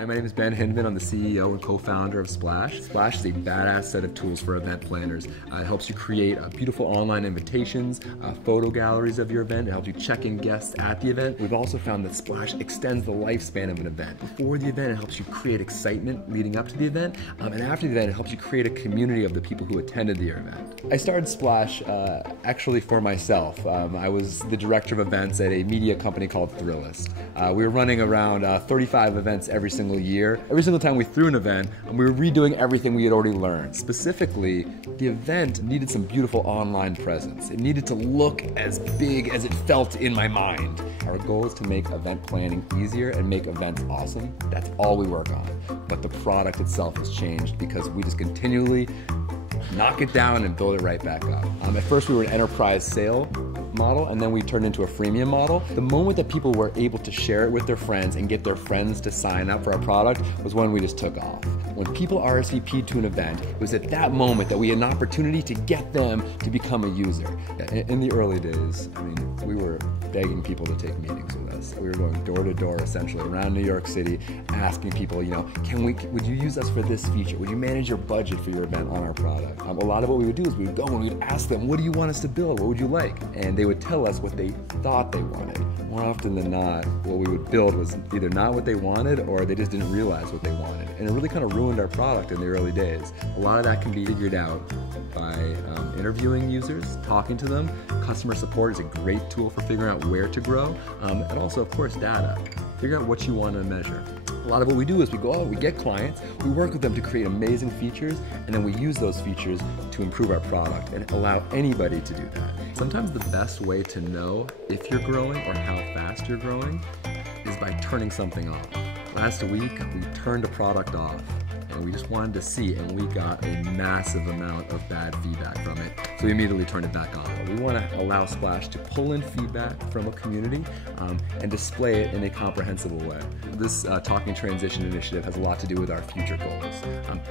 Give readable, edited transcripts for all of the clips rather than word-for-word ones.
Hi, my name is Ben Hindman. I'm the CEO and co-founder of Splash. Splash is a badass set of tools for event planners. It helps you create beautiful online invitations, photo galleries of your event. It helps you check in guests at the event. We've also found that Splash extends the lifespan of an event. Before the event, it helps you create excitement leading up to the event. And after the event, it helps you create a community of the people who attended your event. I started Splash actually for myself. I was the director of events at a media company called Thrillist. We were running around 35 events every single year. Every single time we threw an event, we were redoing everything we had already learned. Specifically, the event needed some beautiful online presence. It needed to look as big as it felt in my mind. Our goal is to make event planning easier and make events awesome. That's all we work on. But the product itself has changed because we just continually knock it down and build it right back up. At first we were an enterprise sale model, and then we turned into a freemium model. The moment that people were able to share it with their friends and get their friends to sign up for our product was when we just took off. When people RSVP'd to an event, it was at that moment that we had an opportunity to get them to become a user. In the early days, we were begging people to take meetings with us. We were going door to door, essentially, around New York City, asking people, would you use us for this feature? Would you manage your budget for your event on our product? A lot of what we would do is we would go and we would ask them, what do you want us to build? What would you like? And they would tell us what they thought they wanted. More often than not, what we would build was either not what they wanted or they just didn't realize what they wanted. And it really kind of ruined our product in the early days. A lot of that can be figured out by interviewing users, talking to them. Customer support is a great tool for figuring out where to grow. And also, of course, data. Figure out what you want to measure. A lot of what we do is we go out, we get clients, we work with them to create amazing features, and then we use those features to improve our product and allow anybody to do that. Sometimes the best way to know if you're growing or how fast you're growing is by turning something off. Last week, we turned a product off, and we just wanted to see, and we got a massive amount of bad feedback from it, so we immediately turned it back on. We want to allow Splash to pull in feedback from a community and display it in a comprehensible way. This Talking Transition initiative has a lot to do with our future goals.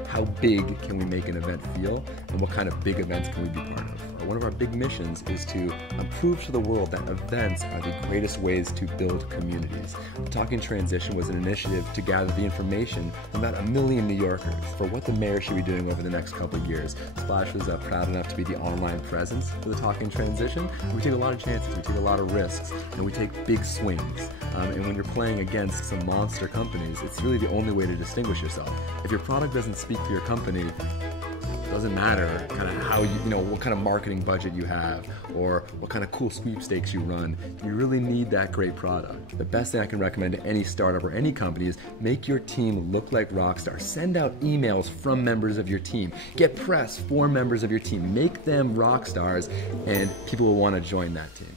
How big can we make an event feel, and what kind of big events can we be part of? One of our big missions is to prove to the world that events are the greatest ways to build communities. The Talking Transition was an initiative to gather the information from about 1 million New Yorkers for what the mayor should be doing over the next couple of years. Splash was proud enough to be the online presence for the Talking Transition. We take a lot of chances, we take a lot of risks, and we take big swings. And when you're playing against some monster companies, it's really the only way to distinguish yourself. If your product doesn't speak for your company, it doesn't matter kind of how what kind of marketing budget you have or what kind of cool sweepstakes you run. You really need that great product. The best thing I can recommend to any startup or any company is make your team look like rock stars. Send out emails from members of your team. Get press for members of your team. Make them rock stars, and people will want to join that team.